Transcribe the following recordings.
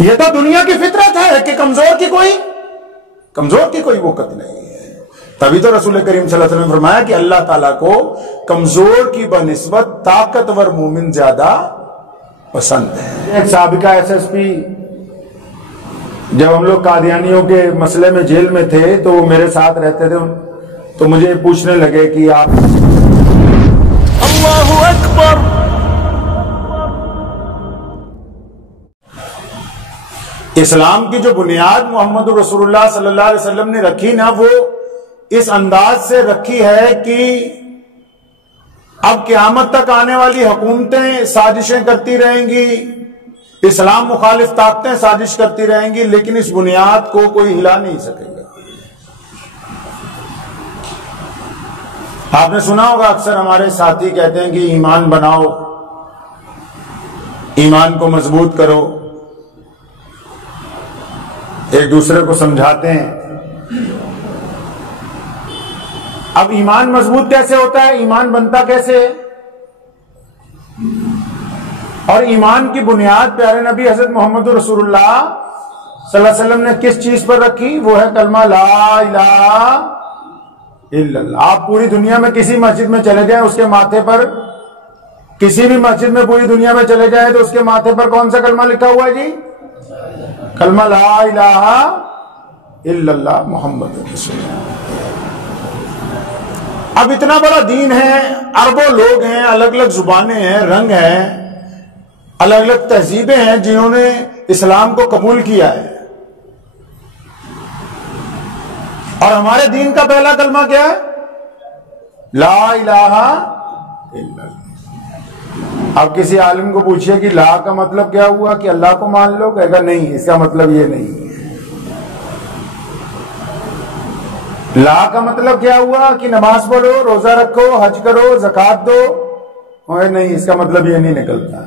یہ تو دنیا کی فطرت ہے کہ کمزور کی کوئی وقت نہیں ہے. تبھی تو رسول کریم صلی اللہ علیہ وسلم نے فرمایا کہ اللہ تعالیٰ کو کمزور کی بنسبت طاقتور مومن زیادہ پسند ہے. ایک سابقہ SSP جب ہم لوگ قادیانیوں کے مسئلے میں جیل میں تھے تو وہ میرے ساتھ رہتے تھے، تو مجھے پوچھنے لگے کہ آپ اللہ اکبر. اسلام کی جو بنیاد محمد رسول اللہ صلی اللہ علیہ وسلم نے رکھی نا، وہ اس انداز سے رکھی ہے کہ اب قیامت تک آنے والی حکومتیں سازشیں کرتی رہیں گی، اسلام مخالف طاقتیں سازش کرتی رہیں گی، لیکن اس بنیاد کو کوئی ہلا نہیں سکے گا. آپ نے سنا ہوگا اکثر ہمارے ساتھی کہتے ہیں کہ ایمان بناؤ، ایمان کو مضبوط کرو، ایک دوسرے کو سمجھاتے ہیں. اب ایمان مضبوط کیسے ہوتا ہے؟ ایمان بنتا کیسے ہے؟ اور ایمان کی بنیاد پیارے نبی حضرت محمد رسول اللہ صلی اللہ علیہ وسلم نے کس چیز پر رکھی؟ وہ ہے کلمہ لا الہ الا اللہ. آپ پوری دنیا میں کسی مسجد میں چلے جائیں، اس کے ماتھے پر، کسی بھی مسجد میں پوری دنیا میں چلے جائیں تو اس کے ماتھے پر کون سا کلمہ لکھا ہوا ہے جی؟ کلمہ لا الہ الا اللہ محمد رسول اللہ. اب اتنا بڑا دین ہے، اربوں لوگ ہیں، الگ الگ زبانیں ہیں، رنگ ہیں، الگ الگ تہذیبیں ہیں جنہوں نے اسلام کو قبول کیا ہے. اور ہمارے دین کا پہلا کلمہ کیا ہے؟ لا الہ الا اللہ. اب کسی عالم کو پوچھئے کہ لا کا مطلب کیا ہوا، کہ اللہ کو مان لو، کہے گا نہیں، اس کا مطلب یہ نہیں ہے. لا کا مطلب کیا ہوا کہ نماز پڑھو، روزہ رکھو، حج کرو، زکات دو، نہیں، اس کا مطلب یہ نہیں نکلتا.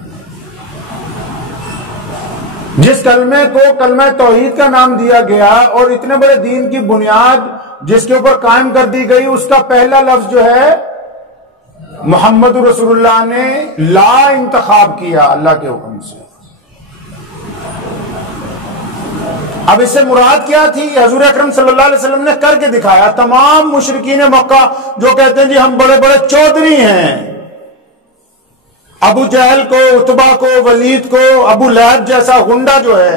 جس کلمے کو کلمہ توحید کا نام دیا گیا اور اتنے بڑے دین کی بنیاد جس کے اوپر قائم کر دی گئی، اس کا پہلا لفظ جو ہے محمد رسول اللہ نے لا انتخاب کیا اللہ کے حکم سے. اب اس سے مراد کیا تھی؟ حضور اکرم صلی اللہ علیہ وسلم نے کر کے دکھایا. تمام مشرکین مکہ جو کہتے ہیں جی ہم بڑے بڑے چودھری ہیں، ابو جہل کو، عتبہ کو، ولید کو، ابو لہب جیسا غنڈہ جو ہے،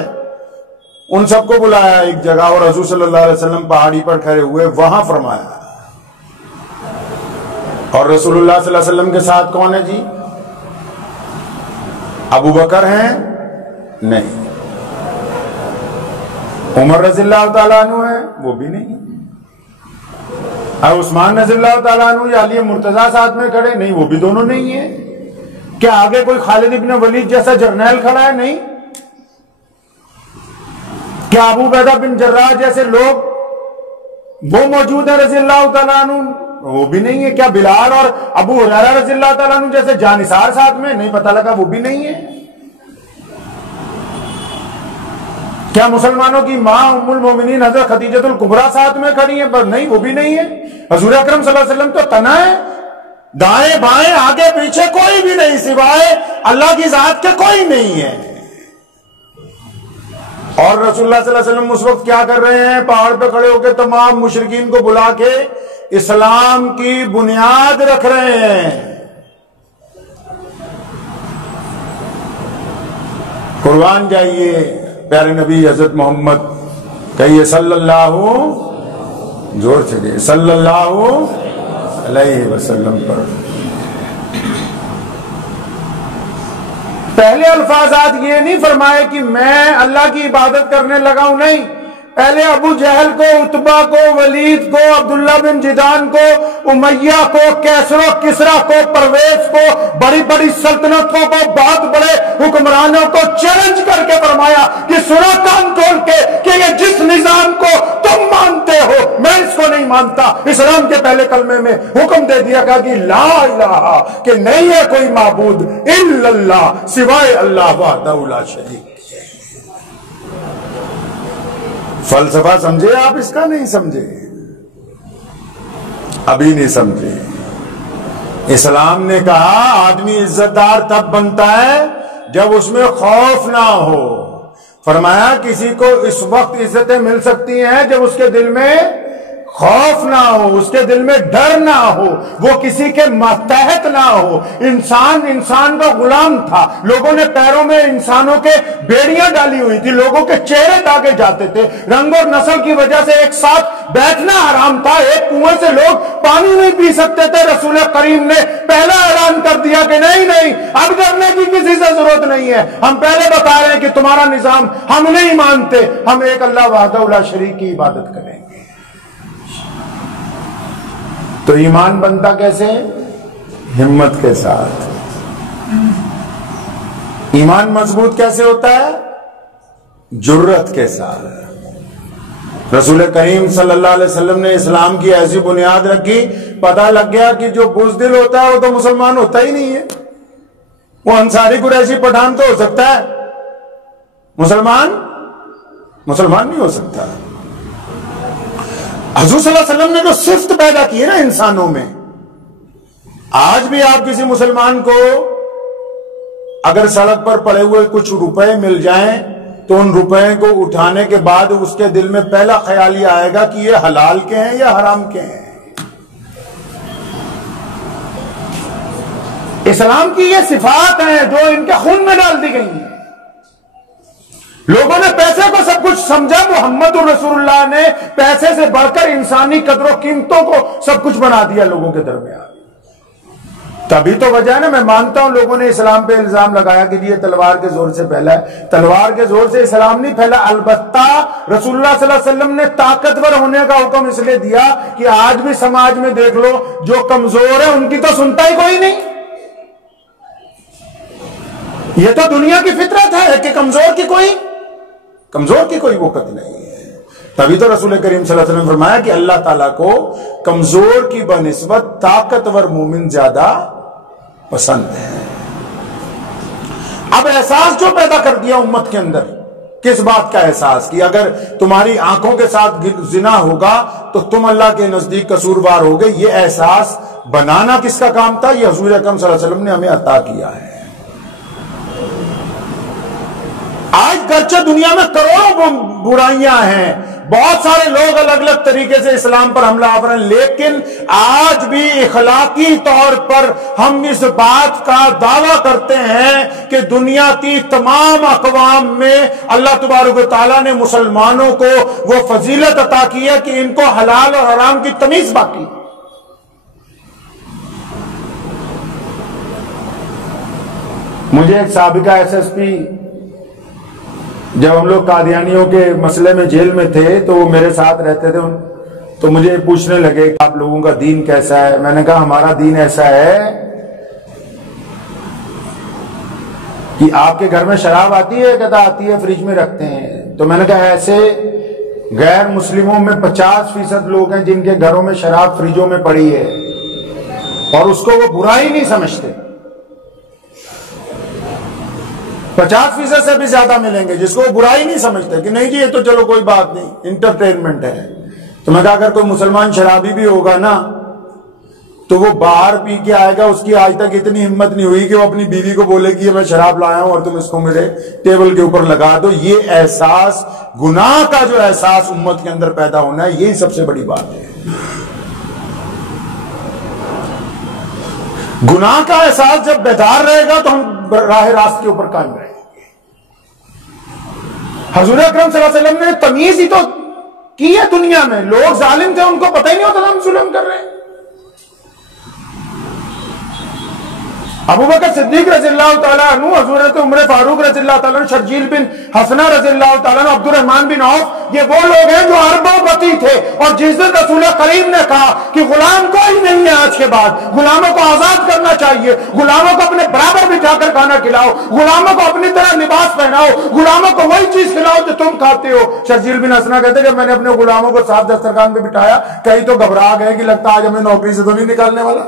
ان سب کو بلایا ایک جگہ اور حضور صلی اللہ علیہ وسلم پہاڑی پر کھڑے ہوئے، وہاں فرمایا. اور رسول اللہ صلی اللہ علیہ وسلم کے ساتھ کون ہے جی؟ ابو بکر ہیں؟ نہیں. عمر رضی اللہ تعالیٰ عنہ ہے؟ وہ بھی نہیں. اور عثمان رضی اللہ تعالیٰ عنہ یا علی مرتضیٰ ساتھ میں کھڑے؟ نہیں، وہ بھی دونوں نہیں ہیں. کیا آگے کوئی خالد ابن ولید جیسا جرنیل کھڑا ہے؟ نہیں. کیا ابو عبیدہ بن جراح جیسے لوگ وہ موجود ہیں رضی اللہ تعالیٰ عنہ؟ وہ بھی نہیں ہے. کیا بلال اور ابو ہریرہ رضی اللہ تعالیٰ عنہ جیسے جانثار ساتھ میں؟ نہیں، پتہ لگا وہ بھی نہیں ہے. کیا مسلمانوں کی ماں ام المومنین حضرت خدیجہ الکبریٰ ساتھ میں کھڑی ہیں؟ نہیں، وہ بھی نہیں ہے. حضور اکرم صلی اللہ علیہ وسلم تو تنہا ہے، دائیں بائیں آگے پیچھے کوئی بھی نہیں، سوائے اللہ کی ذات کے کوئی نہیں ہے. اور رسول اللہ صلی اللہ علیہ وسلم اس وقت کیا کر رہے ہیں؟ پہاڑ پہ کھڑے ہو کے تمام مشرکین کو بلا کے اسلام کی بنیاد رکھ رہے ہیں. قربان جائیے پیارے نبی حضرت محمد، کہیے صلی اللہ، زور سے کہیے صلی اللہ علیہ وسلم پر. پہلے الفاظات یہ نہیں فرمائے کہ میں اللہ کی عبادت کرنے لگا ہوں، نہیں. پہلے ابو جہل کو، عتبہ کو، ولید کو، عبداللہ بن جدان کو، امیہ کو، کیسر و کسرا کو، پرویز کو، بڑی بڑی سلطنتوں کو، بہت بڑے حکمرانوں کو چیلنج کر کے فرمایا کہ سنو کان کھول کے کہ یہ جس نظام کو تم مانتے ہو میں اس کو نہیں مانتا. اسلام کے پہلے کلمے میں حکم دے دیا گیا کہ لا الہ، کہ نہیں ہے کوئی معبود الا اللہ، سوائے اللہ وحدہ لا شریک. فلسفہ سمجھے آپ اس کا؟ نہیں سمجھے، ابھی نہیں سمجھے. اسلام نے کہا آدمی عزت دار تب بنتا ہے جب اس میں خوف نہ ہو. فرمایا کسی کو اس وقت عزتیں مل سکتی ہیں جب اس کے دل میں خوف نہ ہو، اس کے دل میں ڈر نہ ہو، وہ کسی کے ماتحت نہ ہو۔ انسان کا غلام تھا، لوگوں نے پیروں میں انسانوں کے بیڑیاں ڈالی ہوئی تھی، لوگوں کے چہرے داغے جاتے تھے، رنگ اور نسل کی وجہ سے ایک ساتھ بیٹھنا حرام تھا، ایک کنویں سے لوگ پانی نہیں پی سکتے تھے۔ رسول کریم نے پہلا اعلان کر دیا کہ نہیں، اب ڈرنے کی کسی سے ضرورت نہیں ہے، ہم پہلے بتا رہے ہیں کہ تمہارا نظام ہم نہیں مانتے، ہم ایک اللہ وحدہ لا شریک کی عبادت کریں گے۔ تو ایمان بنتا کیسے؟ ہمت کے ساتھ۔ ایمان مضبوط کیسے ہوتا ہے؟ جرت کے ساتھ۔ رسول کریم صلی اللہ علیہ وسلم نے اسلام کی ایسی بنیاد رکھی، پتہ لگ گیا کہ جو بزدل ہوتا ہے وہ تو مسلمان ہوتا ہی نہیں ہے، وہ انصاری قریشی پٹھان تو ہو سکتا ہے، مسلمان نہیں ہو سکتا۔ حضور صلی اللہ علیہ وسلم نے جو صفت پیدا کی ہے نا انسانوں میں، آج بھی آپ کسی مسلمان کو اگر سڑک پر پڑے ہوئے کچھ روپے مل جائیں تو ان روپے کو اٹھانے کے بعد اس کے دل میں پہلا خیال یہ آئے گا کہ یہ حلال کے ہیں یا حرام کے ہیں۔ اسلام کی یہ صفات ہیں جو ان کے خون میں ڈال دی گئی ہیں۔ لوگوں نے پیسے کو سب کچھ سمجھا، محمد رسول اللہ نے پیسے سے بڑھ کر انسانی قدر و قیمتوں کو سب کچھ بنا دیا لوگوں کے درمیان۔ تبھی تو وجہ ہے نا، میں مانتا ہوں لوگوں نے اسلام پہ الزام لگایا کہ یہ تلوار کے زور سے پھیلا ہے، تلوار کے زور سے اسلام نہیں پھیلا، البتہ رسول اللہ صلی اللہ علیہ وسلم نے طاقتور ہونے کا حکم اس لیے دیا کہ آج بھی سماج میں دیکھ لو جو کمزور ہے ان کی تو سنتا ہی کوئی نہیں۔ یہ تو دنیا کی فطرت ہے کہ کمزور کی کوئی وقت نہیں ہے۔ تبھی تو رسول کریم صلی اللہ علیہ وسلم نے فرمایا کہ اللہ تعالیٰ کو کمزور کی بنسبت طاقتور مومن زیادہ پسند ہے۔ اب احساس جو پیدا کر دیا امت کے اندر، کس بات کا احساس؟ کہ اگر تمہاری آنکھوں کے ساتھ زنا ہوگا تو تم اللہ کے نزدیک قصوروار ہوگے، یہ احساس بنانا کس کا کام تھا؟ یہ حضور اکرم صلی اللہ علیہ وسلم نے ہمیں عطا کیا ہے۔ آج گرچہ دنیا میں کروڑوں برائیاں ہیں، بہت سارے لوگ الگ الگ طریقے سے اسلام پر حملہ آور ہیں، لیکن آج بھی اخلاقی طور پر ہم اس بات کا دعویٰ کرتے ہیں کہ دنیا کی تمام اقوام میں اللہ تبارک و تعالیٰ نے مسلمانوں کو وہ فضیلت عطا کی ہے کہ ان کو حلال اور حرام کی تمیز باقی۔ مجھے ایک سابقہ SSP، جب ہم لوگ قادیانیوں کے مسئلے میں جیل میں تھے تو وہ میرے ساتھ رہتے تھے، تو مجھے پوچھنے لگے کہ آپ لوگوں کا دین کیسا ہے؟ میں نے کہا ہمارا دین ایسا ہے کہ آپ کے گھر میں شراب آتی ہے؟ کہتا آتی ہے، فریج میں رکھتے ہیں۔ تو میں نے کہا ایسے غیر مسلموں میں 50% لوگ ہیں جن کے گھروں میں شراب فریجوں میں پڑی ہے اور اس کو وہ برائی نہیں سمجھتے۔ 50% سے بھی زیادہ ملیں گے جس کو وہ برائی نہیں سمجھتے کہ نہیں جی یہ تو چلو کوئی بات نہیں، انٹرٹینمنٹ ہے۔ تو میں کہا اگر کوئی مسلمان شرابی بھی ہوگا نا تو وہ باہر پی کے آئے گا، اس کی آج تک اتنی ہمت نہیں ہوئی کہ وہ اپنی بیوی کو بولے کہ میں شراب لایا ہوں اور تم اس کو میرے ٹیبل کے اوپر لگا دو۔ یہ احساس، گناہ کا جو احساس امت کے اندر پیدا ہونا ہے، یہی سب سے بڑی بات ہے۔ گناہ کا احساس جب بیدار رہے گا تو ہم راہ راست کے اوپر قائم رہیں گے۔ حضور اکرم صلی اللہ علیہ وسلم نے تمیز ہی تو کی ہے دنیا میں، لوگ ظالم تھے ان کو پتہ ہی نہیں ہوتا ہم ظلم کر رہے ہیں۔ ابوبکر صدیق رضی اللہ تعالیٰ عنہ، حضرت عمر فاروق رضی اللہ تعالیٰ عنہ، شرجیل بن حسنہ رضی اللہ تعالیٰ عنہ، عبد الرحمن بن عوف، یہ وہ لوگ ہیں جو اربوں پتی تھے، اور جس دن رسول کریم نے کہا کہ غلام کوئی نہیں ہے آج کے بعد، غلاموں کو آزاد کرنا چاہیے، غلاموں کو اپنے برابر بٹھا کر کھانا کھلاؤ، غلاموں کو اپنی طرح لباس پہناؤ، غلاموں کو وہی چیز کھلاؤ جو تم کھاتے ہو۔ شرجیل بن حسنہ کہتے کہ میں نے اپنے غلاموں کو ساتھ دسترخوان پہ بٹھایا، کئی تو گھبرا گئے کہ لگتا آج ہمیں نوکری سے تو نہیں نکالنے والا۔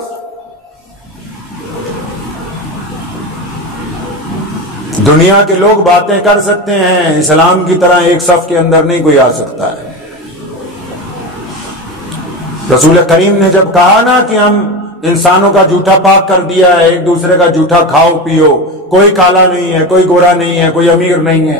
دنیا کے لوگ باتیں کر سکتے ہیں، اسلام کی طرح ایک صف کے اندر نہیں کوئی آ سکتا ہے۔ رسول کریم نے جب کہا نا کہ ہم انسانوں کا جھوٹا پاک کر دیا ہے، ایک دوسرے کا جھوٹا کھاؤ پیو، کوئی کالا نہیں ہے، کوئی گورا نہیں ہے، کوئی امیر نہیں ہے،